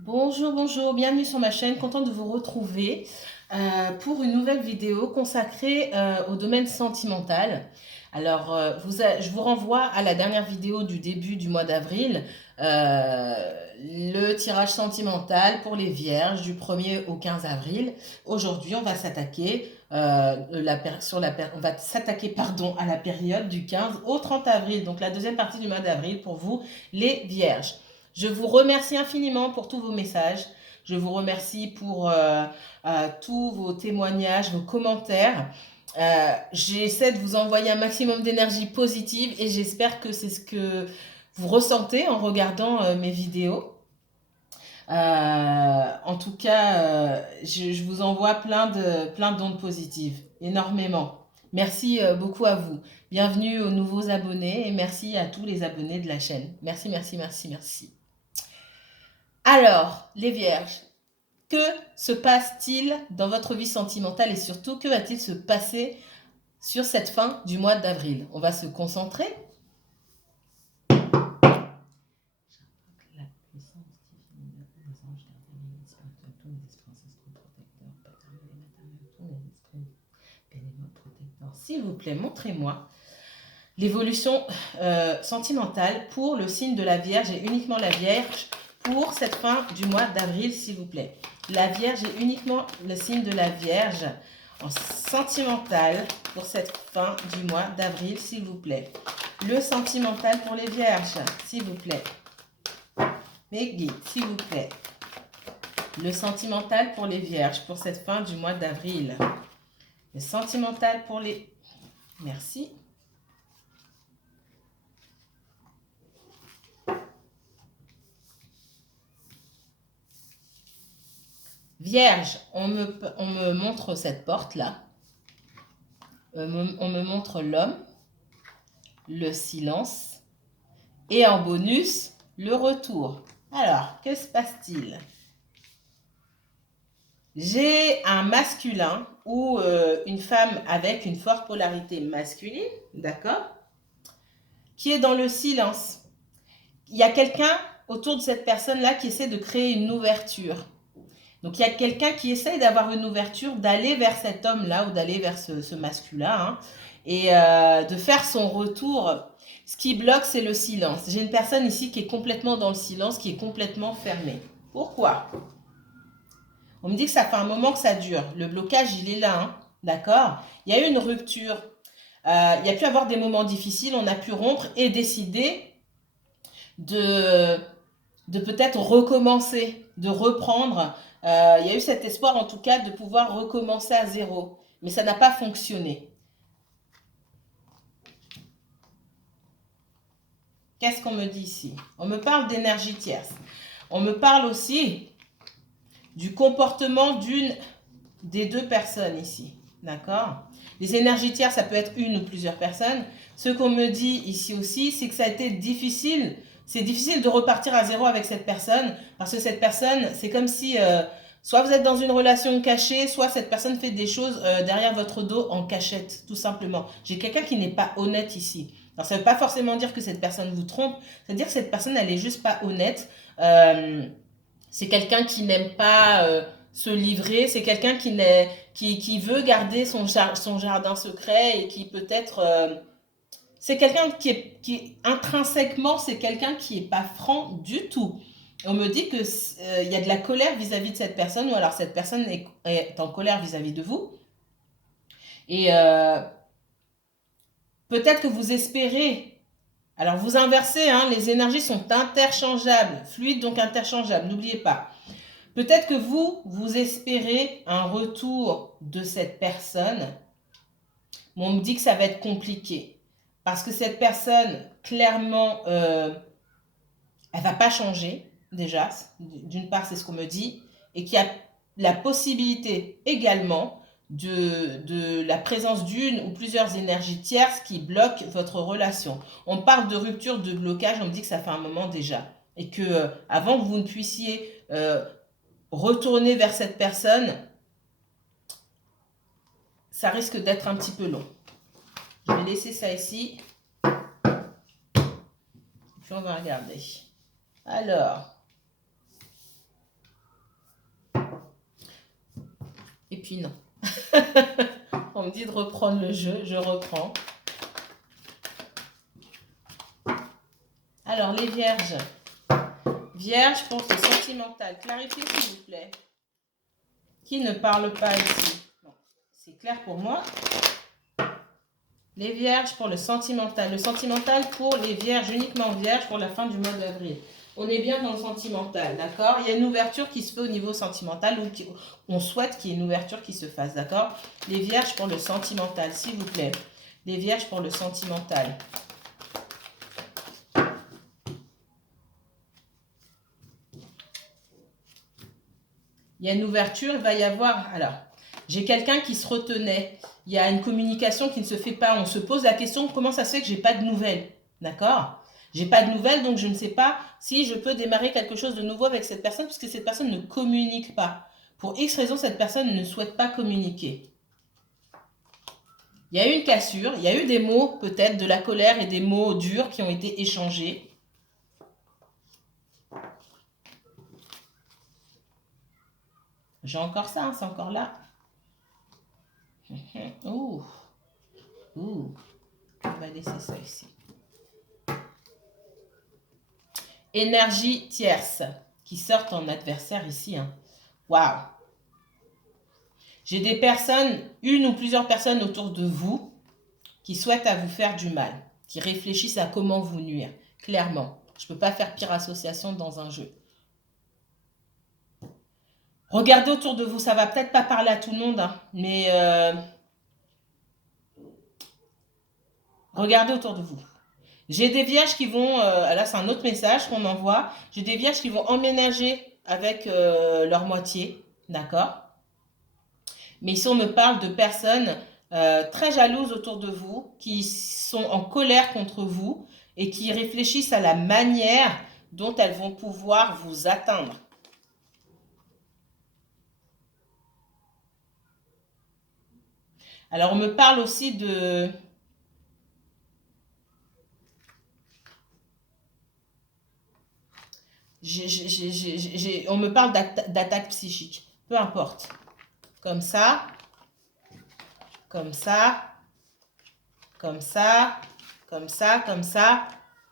Bonjour, bonjour, bienvenue sur ma chaîne, contente de vous retrouver pour une nouvelle vidéo consacrée au domaine sentimental. Alors, je vous renvoie à la dernière vidéo du début du mois d'avril, le tirage sentimental pour les vierges du 1er au 15 avril. Aujourd'hui, on va s'attaquer on va s'attaquer à la période du 15 au 30 avril, donc la deuxième partie du mois d'avril pour vous, les vierges. Je vous remercie infiniment pour tous vos messages. Je vous remercie pour tous vos témoignages, vos commentaires. J'essaie de vous envoyer un maximum d'énergie positive et j'espère que c'est ce que vous ressentez en regardant mes vidéos. En tout cas, je vous envoie plein d'ondes positives, énormément. Merci beaucoup à vous. Bienvenue aux nouveaux abonnés et merci à tous les abonnés de la chaîne. Merci, merci, merci, merci. Alors, les vierges, que se passe-t-il dans votre vie sentimentale et surtout, que va-t-il se passer sur cette fin du mois d'avril? On va se concentrer. S'il vous plaît, montrez-moi l'évolution sentimentale pour le signe de la Vierge et uniquement la Vierge pour cette fin du mois d'avril, s'il vous plaît. La Vierge et uniquement le signe de la Vierge en sentimental pour cette fin du mois d'avril, s'il vous plaît. Le sentimental pour les Vierges, s'il vous plaît. Mes guides, s'il vous plaît. Le sentimental pour les Vierges pour cette fin du mois d'avril. Le sentimental pour les... Merci. Vierge, on me montre cette porte-là. On me montre l'homme, le silence et en bonus, le retour. Alors, que se passe-t-il? J'ai un masculin ou une femme avec une forte polarité masculine, d'accord, qui est dans le silence. Il y a quelqu'un autour de cette personne-là qui essaie de créer une ouverture. Donc, il y a quelqu'un qui essaye d'avoir une ouverture, d'aller vers cet homme-là ou d'aller vers ce masculin hein, et de faire son retour. Ce qui bloque, c'est le silence. J'ai une personne ici qui est complètement dans le silence, qui est complètement fermée. Pourquoi? On me dit que ça fait un moment que ça dure. Le blocage, il est là, hein, d'accord? Il y a eu une rupture. Il y a pu avoir des moments difficiles, on a pu rompre et décider de peut-être recommencer, de reprendre. Il y a eu cet espoir en tout cas de pouvoir recommencer à zéro. Mais ça n'a pas fonctionné. Qu'est-ce qu'on me dit ici? On me parle d'énergie tierce. On me parle aussi du comportement d'une des deux personnes ici. D'accord? Les énergies tierces, ça peut être une ou plusieurs personnes. Ce qu'on me dit ici aussi, c'est que ça a été difficile. C'est difficile de repartir à zéro avec cette personne parce que cette personne, c'est comme si soit vous êtes dans une relation cachée, soit cette personne fait des choses derrière votre dos en cachette, tout simplement. J'ai quelqu'un qui n'est pas honnête ici. Alors, ça ne veut pas forcément dire que cette personne vous trompe, c'est-à-dire que cette personne, elle est juste pas honnête. C'est quelqu'un qui n'aime pas se livrer, c'est quelqu'un qui veut garder son jardin secret et qui peut-être... c'est quelqu'un qui intrinsèquement, c'est quelqu'un qui n'est pas franc du tout. On me dit que y a de la colère vis-à-vis de cette personne, ou alors cette personne est en colère vis-à-vis de vous. Et peut-être que vous espérez. Alors vous inversez, hein, les énergies sont interchangeables, fluides donc interchangeables, n'oubliez pas. Peut-être que vous espérez un retour de cette personne, mais on me dit que ça va être compliqué. Parce que cette personne, clairement, elle ne va pas changer, déjà. D'une part, c'est ce qu'on me dit. Et qu'il y a la possibilité également de la présence d'une ou plusieurs énergies tierces qui bloquent votre relation. On parle de rupture, de blocage, on me dit que ça fait un moment déjà. Et que avant que vous ne puissiez retourner vers cette personne, ça risque d'être un petit peu long. Je vais laisser ça ici. Puis on va regarder. Alors, puis non. On me dit de reprendre le jeu, je reprends. Alors, les vierges. Vierges pour ce sentimental. Clarifiez, s'il vous plaît. Qui ne parle pas ici? C'est clair pour moi. Les vierges pour le sentimental. Le sentimental pour les vierges, uniquement vierges pour la fin du mois d'avril. On est bien dans le sentimental, d'accord? Il y a une ouverture qui se fait au niveau sentimental ou on souhaite qu'il y ait une ouverture qui se fasse, d'accord? Les vierges pour le sentimental, s'il vous plaît. Les vierges pour le sentimental. Il y a une ouverture, il va y avoir... Alors, j'ai quelqu'un qui se retenait. Il y a une communication qui ne se fait pas. On se pose la question, comment ça se fait que je n'ai pas de nouvelles? D'accord? J'ai pas de nouvelles, donc je ne sais pas si je peux démarrer quelque chose de nouveau avec cette personne, puisque cette personne ne communique pas. Pour X raison, cette personne ne souhaite pas communiquer. Il y a eu une cassure, il y a eu des mots, peut-être, de la colère et des mots durs qui ont été échangés. J'ai encore ça, hein, c'est encore là. Ouh. Ouh. On va laisser ça ici. Énergie tierce qui sortent en adversaire ici. Hein. Waouh. J'ai des personnes, une ou plusieurs personnes autour de vous qui souhaitent à vous faire du mal, qui réfléchissent à comment vous nuire. Clairement, je ne peux pas faire pire association dans un jeu. Regardez autour de vous, ça va peut-être pas parler à tout le monde, hein, mais regardez autour de vous. J'ai des vierges qui vont, là c'est un autre message qu'on envoie, j'ai des vierges qui vont emménager avec leur moitié, d'accord? Mais ici on me parle de personnes très jalouses autour de vous, qui sont en colère contre vous et qui réfléchissent à la manière dont elles vont pouvoir vous atteindre. Alors, on me parle aussi de... on me parle d'attaque psychique. Peu importe. Comme ça. Comme ça. Comme ça. Comme ça. Comme ça.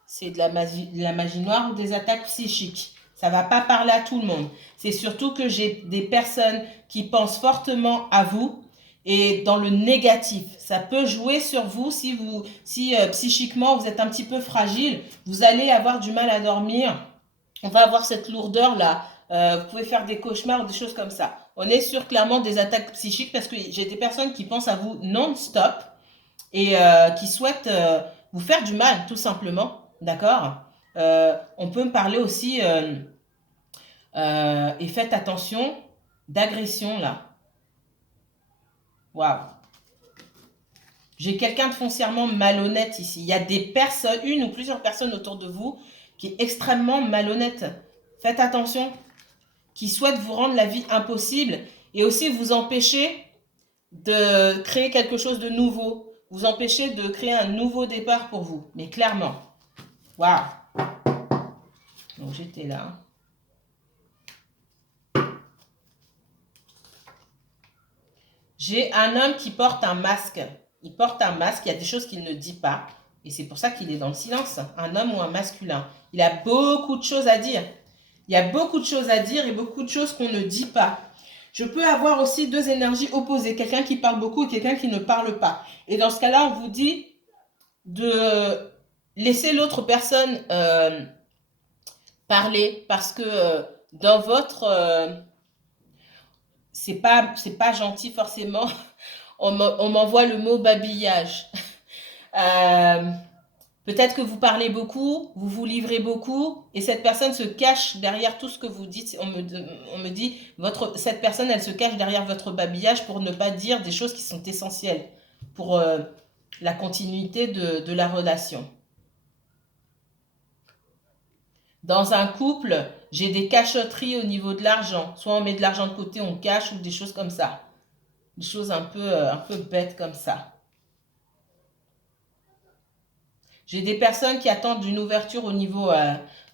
C'est de la magie noire ou des attaques psychiques. Ça ne va pas parler à tout le monde. C'est surtout que j'ai des personnes qui pensent fortement à vous. Et dans le négatif, ça peut jouer sur vous si psychiquement vous êtes un petit peu fragile, vous allez avoir du mal à dormir, on va avoir cette lourdeur là, vous pouvez faire des cauchemars ou des choses comme ça. On est sur clairement des attaques psychiques parce que j'ai des personnes qui pensent à vous non-stop et qui souhaitent vous faire du mal tout simplement, d'accord? On peut me parler aussi, et faites attention, d'agression là. Waouh. J'ai quelqu'un de foncièrement malhonnête ici. Il y a des personnes, une ou plusieurs personnes autour de vous qui est extrêmement malhonnête. Faites attention. Qui souhaitent vous rendre la vie impossible et aussi vous empêcher de créer quelque chose de nouveau. Vous empêcher de créer un nouveau départ pour vous. Mais clairement. Waouh. Donc j'étais là. J'ai un homme qui porte un masque. Il porte un masque, il y a des choses qu'il ne dit pas. Et c'est pour ça qu'il est dans le silence. Un homme ou un masculin. Il a beaucoup de choses à dire. Il y a beaucoup de choses à dire et beaucoup de choses qu'on ne dit pas. Je peux avoir aussi deux énergies opposées. Quelqu'un qui parle beaucoup et quelqu'un qui ne parle pas. Et dans ce cas-là, on vous dit de laisser l'autre personne parler. Parce que dans votre... c'est pas gentil forcément. On m'envoie le mot babillage. Peut-être que vous parlez beaucoup, vous vous livrez beaucoup, et cette personne se cache derrière tout ce que vous dites. On me dit, cette personne, elle se cache derrière votre babillage pour ne pas dire des choses qui sont essentielles pour la continuité de la relation. Dans un couple, j'ai des cachotteries au niveau de l'argent. Soit on met de l'argent de côté, on cache, ou des choses comme ça. Des choses un peu bêtes comme ça. J'ai des personnes qui attendent une ouverture au niveau...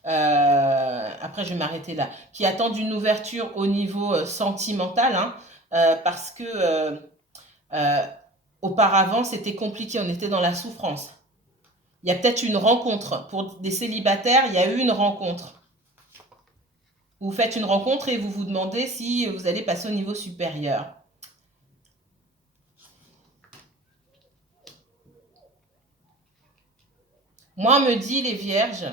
après, je vais m'arrêter là. Qui attendent une ouverture au niveau sentimental. Hein. parce que auparavant, c'était compliqué, on était dans la souffrance. Il y a peut-être une rencontre. Pour des célibataires, il y a eu une rencontre. Vous faites une rencontre et vous vous demandez si vous allez passer au niveau supérieur. Moi, on me dit, les vierges,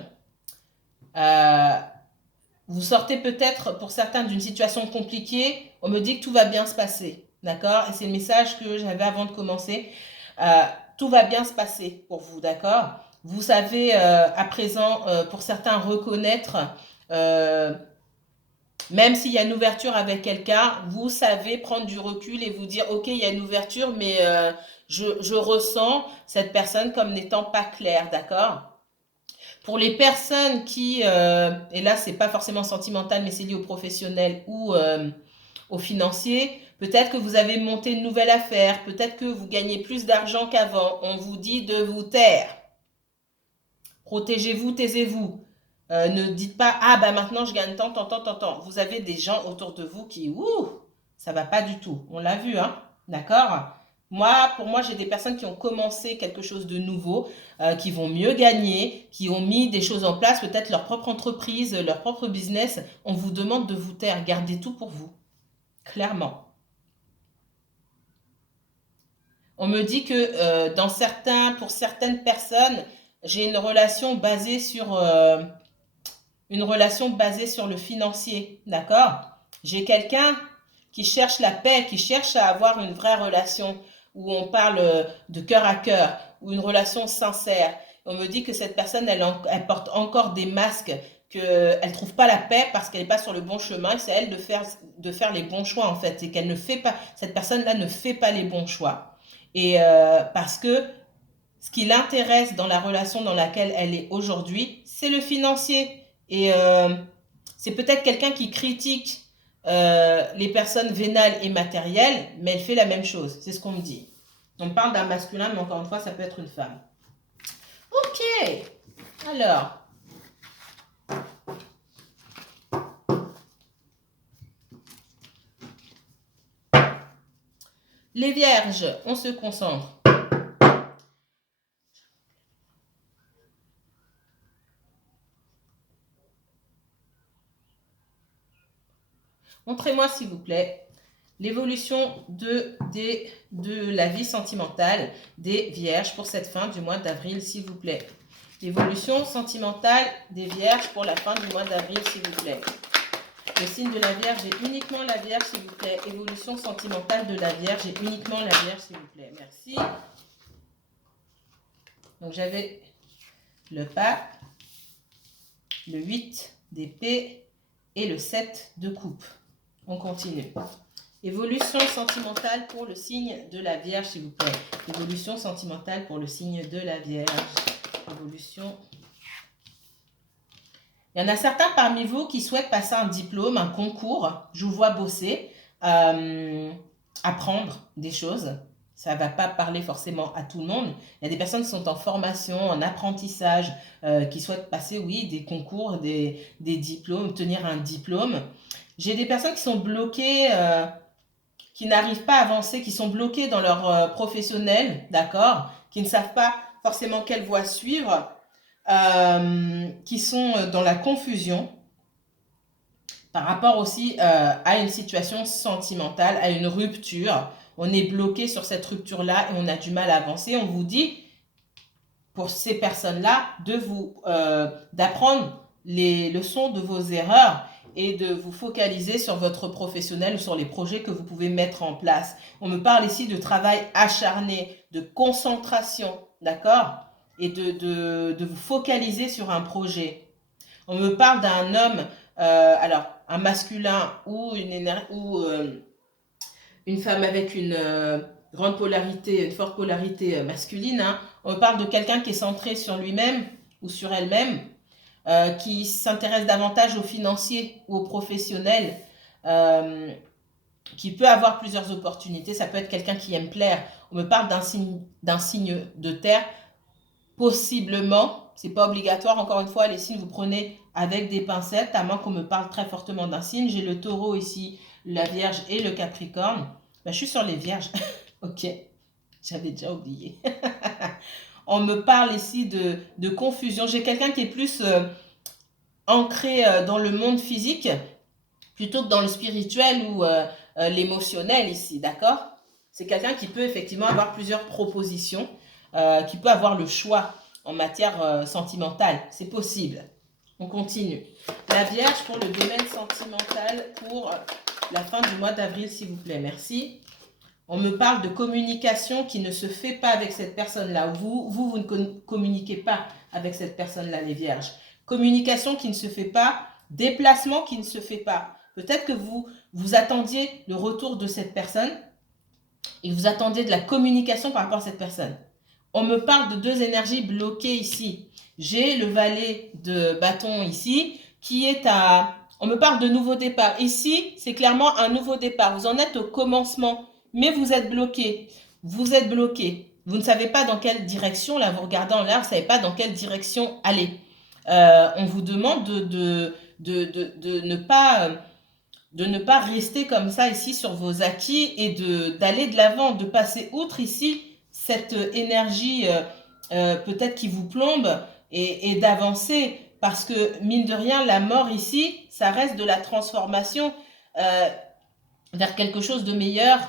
vous sortez peut-être pour certains d'une situation compliquée. On me dit que tout va bien se passer. D'accord? Et c'est le message que j'avais avant de commencer. Tout va bien se passer pour vous. D'accord? Vous savez à présent, pour certains, reconnaître, même s'il y a une ouverture avec quelqu'un, vous savez prendre du recul et vous dire, ok, il y a une ouverture, mais je ressens cette personne comme n'étant pas claire. D'accord? Pour les personnes qui, et là c'est pas forcément sentimental, mais c'est lié au professionnel ou au financier, peut-être que vous avez monté une nouvelle affaire, peut-être que vous gagnez plus d'argent qu'avant, on vous dit de vous taire. Protégez-vous, taisez-vous. Ne dites pas, ah bah maintenant je gagne tant, tant, tant, tant, tant. Vous avez des gens autour de vous qui, ouh, ça va pas du tout. On l'a vu, hein, d'accord? Pour moi, j'ai des personnes qui ont commencé quelque chose de nouveau, qui vont mieux gagner, qui ont mis des choses en place, peut-être leur propre entreprise, leur propre business. On vous demande de vous taire, gardez tout pour vous, clairement. On me dit que pour certaines personnes, j'ai une relation basée sur le financier, d'accord? J'ai quelqu'un qui cherche la paix, qui cherche à avoir une vraie relation où on parle de cœur à cœur, ou une relation sincère. On me dit que cette personne, elle porte encore des masques, qu'elle ne trouve pas la paix parce qu'elle n'est pas sur le bon chemin. C'est à elle de faire les bons choix, en fait. Et qu'elle ne fait pas, cette personne-là ne fait pas les bons choix. Et parce que ce qui l'intéresse dans la relation dans laquelle elle est aujourd'hui, c'est le financier. Et c'est peut-être quelqu'un qui critique les personnes vénales et matérielles, mais elle fait la même chose. C'est ce qu'on me dit. On parle d'un masculin, mais encore une fois, ça peut être une femme. Ok. Alors. Les vierges, on se concentre. Montrez-moi, s'il vous plaît, l'évolution de la vie sentimentale des vierges pour cette fin du mois d'avril, s'il vous plaît. L'évolution sentimentale des vierges pour la fin du mois d'avril, s'il vous plaît. Le signe de la Vierge et uniquement la Vierge, s'il vous plaît. Évolution sentimentale de la Vierge et uniquement la Vierge, s'il vous plaît. Merci. Donc, j'avais le pape, le 8 d'épée et le 7 de coupe. On continue. Évolution sentimentale pour le signe de la Vierge, s'il vous plaît. Évolution sentimentale pour le signe de la Vierge. Évolution. Il y en a certains parmi vous qui souhaitent passer un diplôme, un concours. Je vous vois bosser, apprendre des choses. Ça ne va pas parler forcément à tout le monde. Il y a des personnes qui sont en formation, en apprentissage, qui souhaitent passer, oui, des concours, des diplômes, obtenir un diplôme. J'ai des personnes qui sont bloquées, qui n'arrivent pas à avancer, qui sont bloquées dans leur professionnel, d'accord, qui ne savent pas forcément quelle voie suivre. Qui sont dans la confusion par rapport aussi à une situation sentimentale, à une rupture. On est bloqué sur cette rupture-là et on a du mal à avancer. On vous dit, pour ces personnes-là, d'apprendre les leçons de vos erreurs et de vous focaliser sur votre professionnel ou sur les projets que vous pouvez mettre en place. On me parle ici de travail acharné, de concentration, d'accord ? Et de vous focaliser sur un projet. On me parle d'un homme, alors un masculin ou une femme avec une grande polarité, une forte polarité masculine. Hein. On me parle de quelqu'un qui est centré sur lui-même ou sur elle-même, qui s'intéresse davantage aux financiers ou aux professionnels, qui peut avoir plusieurs opportunités. Ça peut être quelqu'un qui aime plaire. On me parle d'un signe de terre. Possiblement, c'est pas obligatoire, encore une fois, les signes, vous prenez avec des pincettes, à moins qu'on me parle très fortement d'un signe. J'ai le taureau ici, la vierge et le capricorne. Ben, je suis sur les vierges. Ok, j'avais déjà oublié. On me parle ici de confusion. J'ai quelqu'un qui est plus ancré dans le monde physique plutôt que dans le spirituel ou l'émotionnel ici, d'accord? C'est quelqu'un qui peut effectivement avoir plusieurs propositions, qui peut avoir le choix en matière sentimentale. C'est possible. On continue. La Vierge pour le domaine sentimental pour la fin du mois d'avril, s'il vous plaît. Merci. On me parle de communication qui ne se fait pas avec cette personne-là. Vous ne communiquez pas avec cette personne-là, les Vierges. Communication qui ne se fait pas, déplacement qui ne se fait pas. Peut-être que vous attendiez le retour de cette personne et vous attendiez de la communication par rapport à cette personne. On me parle de deux énergies bloquées ici. J'ai le valet de bâton ici qui est à... On me parle de nouveau départ. Ici, c'est clairement un nouveau départ. Vous en êtes au commencement, mais vous êtes bloqué. Vous êtes bloqué. Vous ne savez pas dans quelle direction, là, vous regardez en l'air, vous ne savez pas dans quelle direction aller. On vous demande de ne pas rester comme ça ici sur vos acquis et d'aller de l'avant, de passer outre ici cette énergie peut-être qui vous plombe et d'avancer parce que mine de rien la mort ici ça reste de la transformation vers quelque chose de meilleur,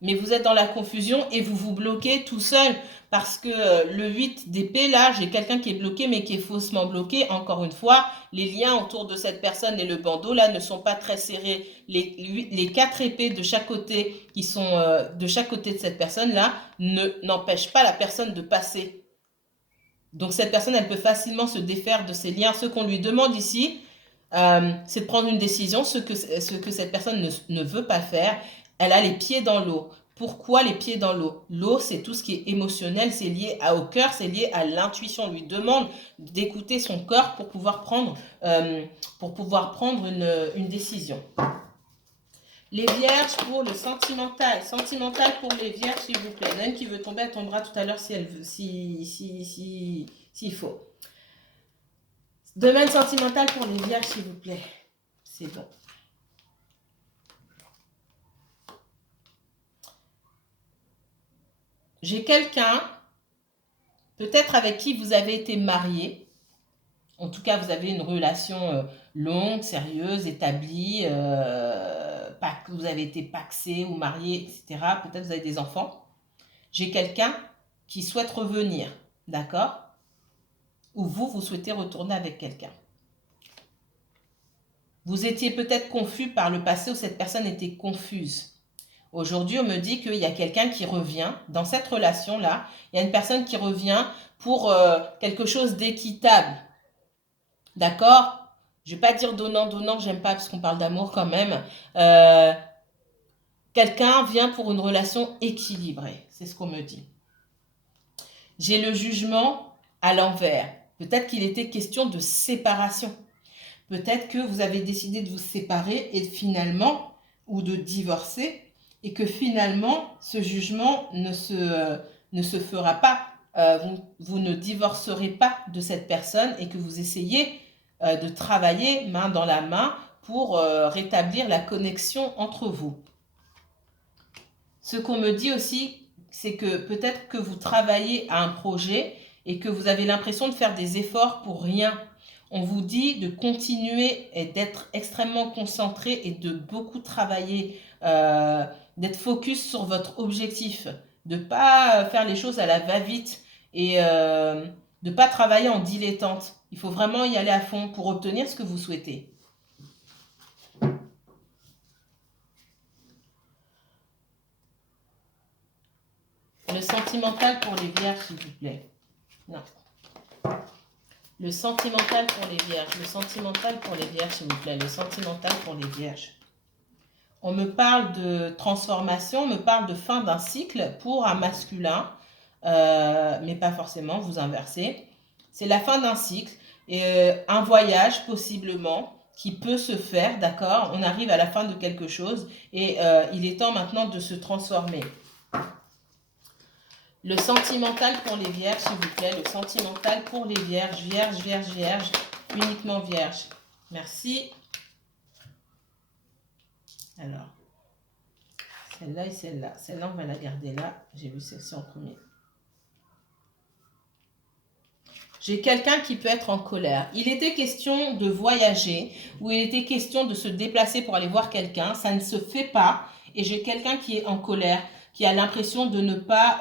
mais vous êtes dans la confusion et vous vous bloquez tout seul parce que le 8 d'épée, là, j'ai quelqu'un qui est bloqué mais qui est faussement bloqué. Encore une fois, les liens autour de cette personne et le bandeau, là, ne sont pas très serrés. Les 4 épées de chaque côté qui sont de chaque côté de cette personne-là n'empêchent pas la personne de passer. Donc, cette personne, elle peut facilement se défaire de ces liens. Ce qu'on lui demande ici, c'est de prendre une décision, ce que cette personne ne veut pas faire. Elle a les pieds dans l'eau. Pourquoi les pieds dans l'eau? L'eau, c'est tout ce qui est émotionnel, c'est lié au cœur, c'est lié à l'intuition. On lui demande d'écouter son corps pour pouvoir prendre une décision. Les vierges pour le sentimental. Sentimental pour les vierges, s'il vous plaît. Il y en a une qui veut tomber, elle tombera tout à l'heure si elle veut, s'il faut. Domaine sentimental pour les vierges, s'il vous plaît. C'est bon. J'ai quelqu'un, peut-être avec qui vous avez été marié. En tout cas, vous avez une relation longue, sérieuse, établie. Vous avez été paxé ou marié, etc. Peut-être vous avez des enfants. J'ai quelqu'un qui souhaite revenir, d'accord? Ou vous souhaitez retourner avec quelqu'un. Vous étiez peut-être confus par le passé ou cette personne était confuse. Aujourd'hui, on me dit qu'il y a quelqu'un qui revient dans cette relation-là. Il y a une personne qui revient pour quelque chose d'équitable. D'accord? Je ne vais pas dire donnant, j'aime pas parce qu'on parle d'amour quand même. Quelqu'un vient pour une relation équilibrée. C'est ce qu'on me dit. J'ai le jugement à l'envers. Peut-être qu'il était question de séparation. Peut-être que vous avez décidé de vous séparer et finalement, ou de divorcer, et que finalement, ce jugement ne se fera pas. Vous ne divorcerez pas de cette personne et que vous essayez de travailler main dans la main pour rétablir la connexion entre vous. Ce qu'on me dit aussi, c'est que peut-être que vous travaillez à un projet et que vous avez l'impression de faire des efforts pour rien. On vous dit de continuer et d'être extrêmement concentré et de beaucoup travailler, d'être focus sur votre objectif, de ne pas faire les choses à la va-vite et de ne pas travailler en dilettante. Il faut vraiment y aller à fond pour obtenir ce que vous souhaitez. Le sentimental pour les vierges, s'il vous plaît. Non. Le sentimental pour les vierges. Le sentimental pour les vierges, s'il vous plaît. Le sentimental pour les vierges. On me parle de transformation, on me parle de fin d'un cycle pour un masculin, mais pas forcément, vous inversez. C'est la fin d'un cycle et un voyage possiblement qui peut se faire, d'accord? On arrive à la fin de quelque chose et il est temps maintenant de se transformer. Le sentimental pour les vierges, s'il vous plaît. Le sentimental pour les vierges. Vierge, vierge, vierge. Uniquement vierge. Merci. Alors, celle-là et celle-là. Celle-là, on va la garder là. J'ai vu celle-ci en premier. J'ai quelqu'un qui peut être en colère. Il était question de voyager ou il était question de se déplacer pour aller voir quelqu'un. Ça ne se fait pas. Et j'ai quelqu'un qui est en colère, qui a l'impression de ne pas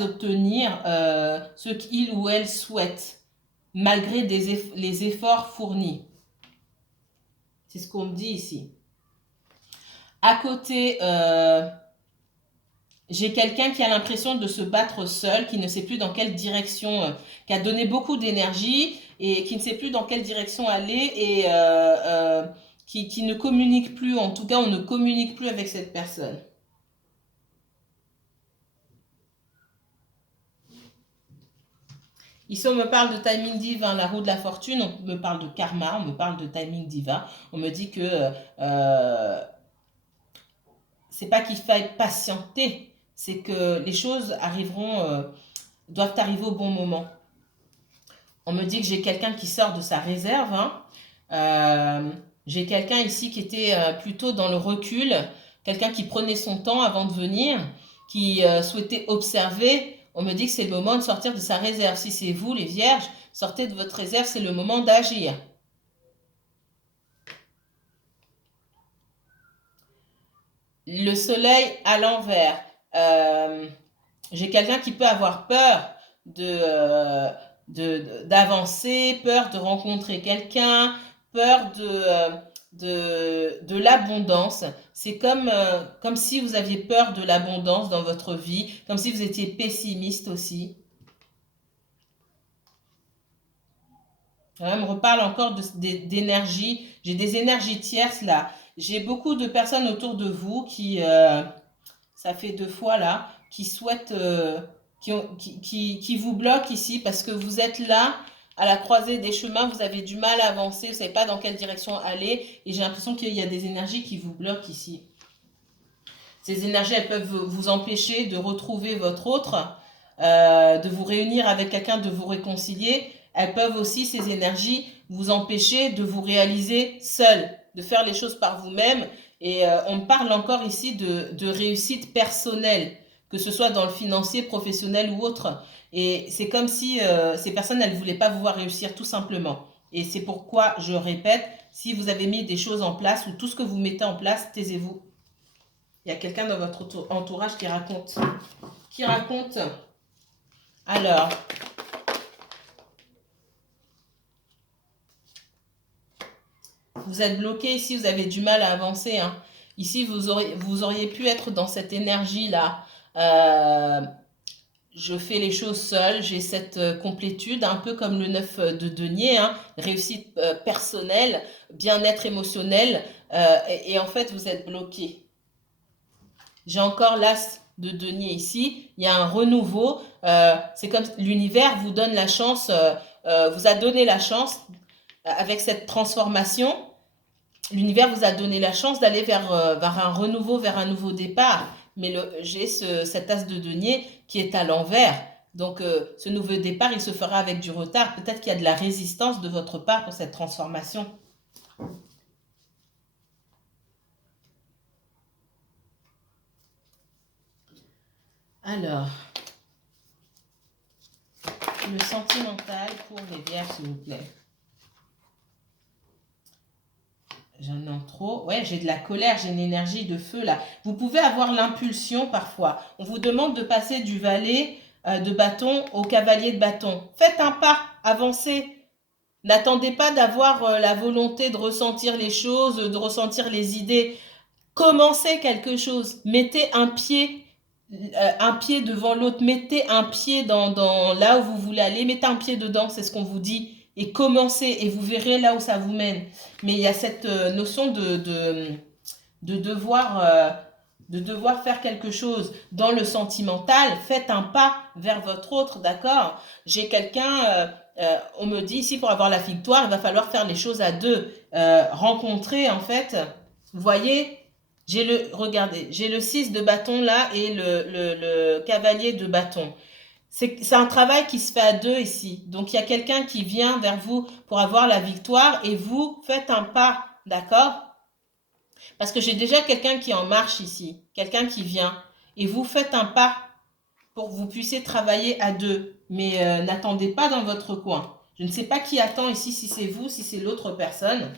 obtenir ce qu'il ou elle souhaite, malgré les efforts fournis. C'est ce qu'on me dit ici. À côté, j'ai quelqu'un qui a l'impression de se battre seul, qui ne sait plus dans quelle direction, qui a donné beaucoup d'énergie et qui ne sait plus dans quelle direction aller et qui ne communique plus. En tout cas, on ne communique plus avec cette personne. Ici, on me parle de timing divin, la roue de la fortune, on me parle de karma, on me parle de timing divin. On me dit que c'est pas qu'il faille patienter, c'est que les choses doivent arriver au bon moment. On me dit que j'ai quelqu'un qui sort de sa réserve. J'ai quelqu'un ici qui était plutôt dans le recul, quelqu'un qui prenait son temps avant de venir, qui souhaitait observer. On me dit que c'est le moment de sortir de sa réserve. Si c'est vous, les vierges, sortez de votre réserve, c'est le moment d'agir. Le soleil à l'envers. J'ai quelqu'un qui peut avoir peur d'avancer, peur de rencontrer quelqu'un, peur de l'abondance. C'est comme si vous aviez peur de l'abondance dans votre vie, comme si vous étiez pessimiste aussi. On me reparle encore d'énergie. J'ai des énergies tierces là. J'ai beaucoup de personnes autour de vous qui, ça fait 2 fois là, qui souhaitent, qui vous bloquent ici parce que vous êtes là à la croisée des chemins, vous avez du mal à avancer, vous ne savez pas dans quelle direction aller et j'ai l'impression qu'il y a des énergies qui vous bloquent ici. Ces énergies, elles peuvent vous empêcher de retrouver votre autre, de vous réunir avec quelqu'un, de vous réconcilier. Elles peuvent aussi, ces énergies, vous empêcher de vous réaliser seul, de faire les choses par vous-même. Et on parle encore ici de réussite personnelle, que ce soit dans le financier, professionnel ou autre. Et c'est comme si ces personnes, elles ne voulaient pas vous voir réussir tout simplement. Et c'est pourquoi, je répète, si vous avez mis des choses en place ou tout ce que vous mettez en place, taisez-vous. Il y a quelqu'un dans votre entourage qui raconte. Alors, vous êtes bloqué ici, vous avez du mal à avancer. Hein. Ici, vous auriez pu être dans cette énergie-là. Je fais les choses seule, j'ai cette complétude, un peu comme le 9 de denier, hein, réussite personnelle, bien-être émotionnel. Et en fait, vous êtes bloqué. J'ai encore l'as de denier ici. Il y a un renouveau. C'est comme l'univers vous donne la chance, vous a donné la chance avec cette transformation. L'univers vous a donné la chance d'aller vers un renouveau, vers un nouveau départ. Mais j'ai cet as de denier qui est à l'envers. Donc, ce nouveau départ, il se fera avec du retard. Peut-être qu'il y a de la résistance de votre part pour cette transformation. Alors, le sentimental pour les vierges, s'il vous plaît. J'en ai trop. Ouais, j'ai de la colère, j'ai une énergie de feu là. Vous pouvez avoir l'impulsion parfois. On vous demande de passer du valet de bâton au cavalier de bâton. Faites un pas, avancez. N'attendez pas d'avoir la volonté de ressentir les choses, de ressentir les idées. Commencez quelque chose. Mettez un pied devant l'autre. Mettez un pied dans là où vous voulez aller. Mettez un pied dedans, c'est ce qu'on vous dit. Et commencez et vous verrez là où ça vous mène. Mais il y a cette notion de devoir faire quelque chose. Dans le sentimental, faites un pas vers votre autre, d'accord? J'ai quelqu'un, on me dit ici, pour avoir la victoire, il va falloir faire les choses à deux. Rencontrer, en fait, vous voyez, regardez, j'ai le 6 de bâton là et le cavalier de bâton. C'est un travail qui se fait à deux ici. Donc, il y a quelqu'un qui vient vers vous pour avoir la victoire et vous faites un pas, d'accord? Parce que j'ai déjà quelqu'un qui est en marche ici, quelqu'un qui vient et vous faites un pas pour que vous puissiez travailler à deux. Mais n'attendez pas dans votre coin. Je ne sais pas qui attend ici, si c'est vous, si c'est l'autre personne.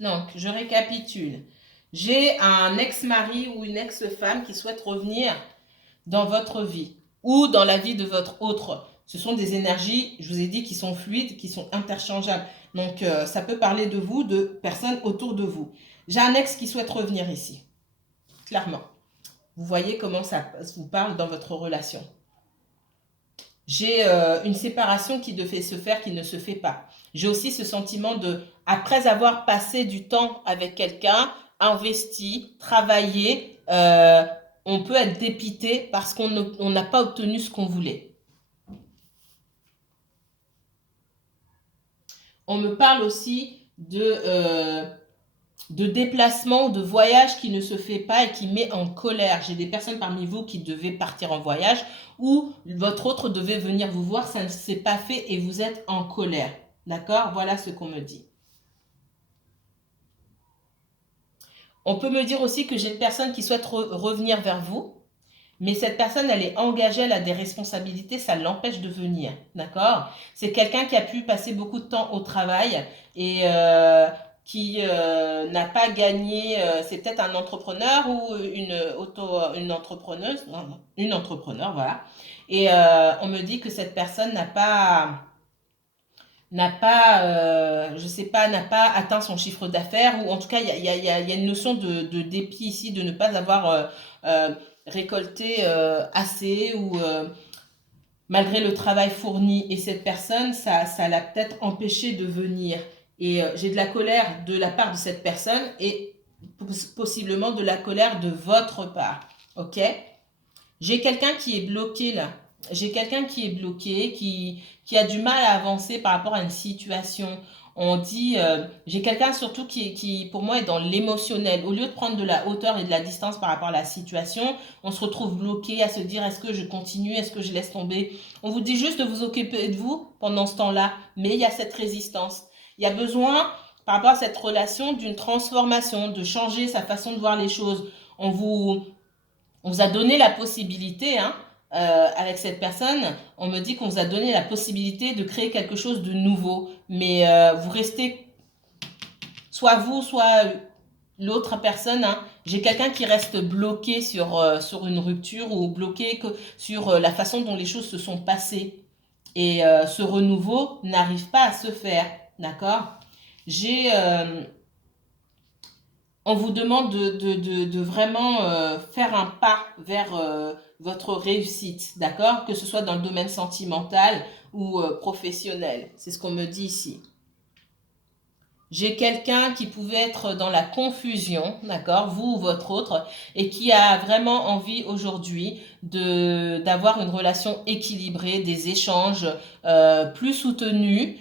Donc, je récapitule. J'ai un ex-mari ou une ex-femme qui souhaite revenir dans votre vie ou dans la vie de votre autre. Ce sont des énergies, je vous ai dit, qui sont fluides, qui sont interchangeables. Donc, ça peut parler de vous, de personnes autour de vous. J'ai un ex qui souhaite revenir ici, clairement. Vous voyez comment ça vous parle dans votre relation. J'ai une séparation qui devait se faire, qui ne se fait pas. J'ai aussi ce sentiment de, après avoir passé du temps avec quelqu'un, investi, travaillé, on peut être dépité parce qu'on n'a pas obtenu ce qu'on voulait. On me parle aussi de déplacement ou de voyage qui ne se fait pas et qui met en colère. J'ai des personnes parmi vous qui devaient partir en voyage ou votre autre devait venir vous voir, ça ne s'est pas fait et vous êtes en colère. D'accord? Voilà ce qu'on me dit. On peut me dire aussi que j'ai une personne qui souhaite revenir vers vous, mais cette personne, elle est engagée, elle a des responsabilités, ça l'empêche de venir. D'accord? C'est quelqu'un qui a pu passer beaucoup de temps au travail et qui n'a pas gagné, c'est peut-être un entrepreneur ou une entrepreneuse, non, une entrepreneur, voilà. Et on me dit que cette personne je sais pas, n'a pas atteint son chiffre d'affaires, ou en tout cas, il y a une notion de dépit ici, de ne pas avoir récolté assez, ou malgré le travail fourni. Et cette personne, ça l'a peut-être empêché de venir. Et j'ai de la colère de la part de cette personne et possiblement de la colère de votre part. Ok? J'ai quelqu'un qui est bloqué là. J'ai quelqu'un qui est bloqué, qui a du mal à avancer par rapport à une situation. On dit, j'ai quelqu'un surtout qui, pour moi, est dans l'émotionnel. Au lieu de prendre de la hauteur et de la distance par rapport à la situation, on se retrouve bloqué à se dire, est-ce que je continue, est-ce que je laisse tomber? On vous dit juste de vous occuper de vous pendant ce temps-là, mais il y a cette résistance. Il y a besoin, par rapport à cette relation, d'une transformation, de changer sa façon de voir les choses. On vous a donné la possibilité, hein, avec cette personne, on me dit qu'on vous a donné la possibilité de créer quelque chose de nouveau. Mais vous restez, soit vous, soit l'autre personne. Hein. J'ai quelqu'un qui reste bloqué sur une rupture ou bloqué sur la façon dont les choses se sont passées. Et ce renouveau n'arrive pas à se faire. D'accord? On vous demande de vraiment faire un pas vers votre réussite, d'accord? Que ce soit dans le domaine sentimental ou professionnel. C'est ce qu'on me dit ici. J'ai quelqu'un qui pouvait être dans la confusion, d'accord, vous ou votre autre, et qui a vraiment envie aujourd'hui d'avoir une relation équilibrée, des échanges plus soutenus,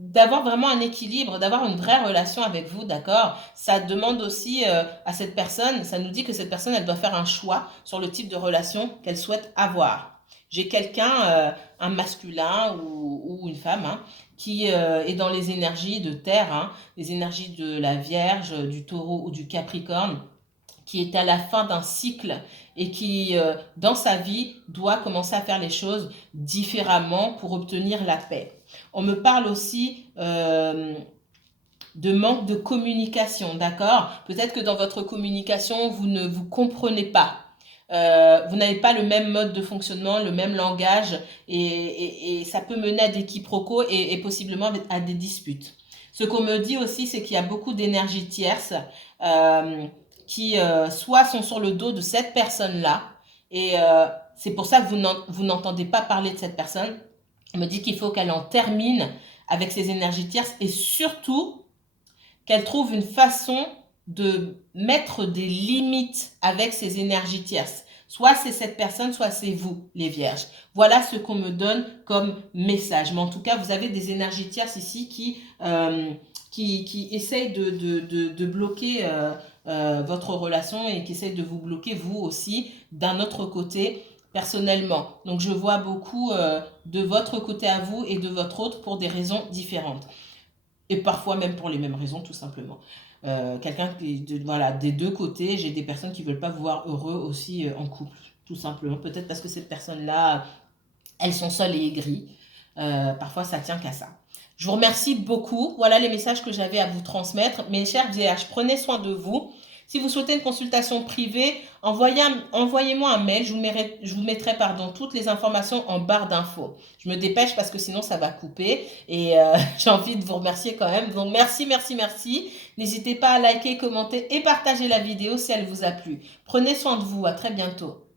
d'avoir vraiment un équilibre, d'avoir une vraie relation avec vous, d'accord? Ça demande aussi à cette personne, ça nous dit que cette personne, elle doit faire un choix sur le type de relation qu'elle souhaite avoir. J'ai quelqu'un, un masculin ou une femme, hein, qui est dans les énergies de terre, hein, les énergies de la Vierge, du Taureau ou du Capricorne, qui est à la fin d'un cycle et qui, dans sa vie, doit commencer à faire les choses différemment pour obtenir la paix. On me parle aussi de manque de communication, d'accord? Peut-être que dans votre communication, vous ne vous comprenez pas. Vous n'avez pas le même mode de fonctionnement, le même langage, et ça peut mener à des quiproquos et possiblement à des disputes. Ce qu'on me dit aussi, c'est qu'il y a beaucoup d'énergie tierce qui soit sont sur le dos de cette personne-là, et c'est pour ça que vous n'entendez pas parler de cette personne. On me dit qu'il faut qu'elle en termine avec ses énergies tierces et surtout qu'elle trouve une façon de mettre des limites avec ses énergies tierces. Soit c'est cette personne, soit c'est vous, les vierges. Voilà ce qu'on me donne comme message. Mais en tout cas, vous avez des énergies tierces ici qui essayent de bloquer votre relation et qui essayent de vous bloquer vous aussi d'un autre côté personnellement. Donc je vois beaucoup de votre côté à vous et de votre autre pour des raisons différentes. Et parfois même pour les mêmes raisons, tout simplement. Quelqu'un voilà, des deux côtés, j'ai des personnes qui ne veulent pas vous voir heureux aussi en couple, tout simplement. Peut-être parce que ces personnes-là, elles sont seules et aigries. Parfois, ça tient qu'à ça. Je vous remercie beaucoup. Voilà les messages que j'avais à vous transmettre. Mes chers vierges, prenez soin de vous. Si vous souhaitez une consultation privée, envoyez-moi un mail. Je vous mettrai toutes les informations en barre d'infos. Je me dépêche parce que sinon ça va couper. Et j'ai envie de vous remercier quand même. Donc merci, merci, merci. N'hésitez pas à liker, commenter et partager la vidéo si elle vous a plu. Prenez soin de vous. À très bientôt.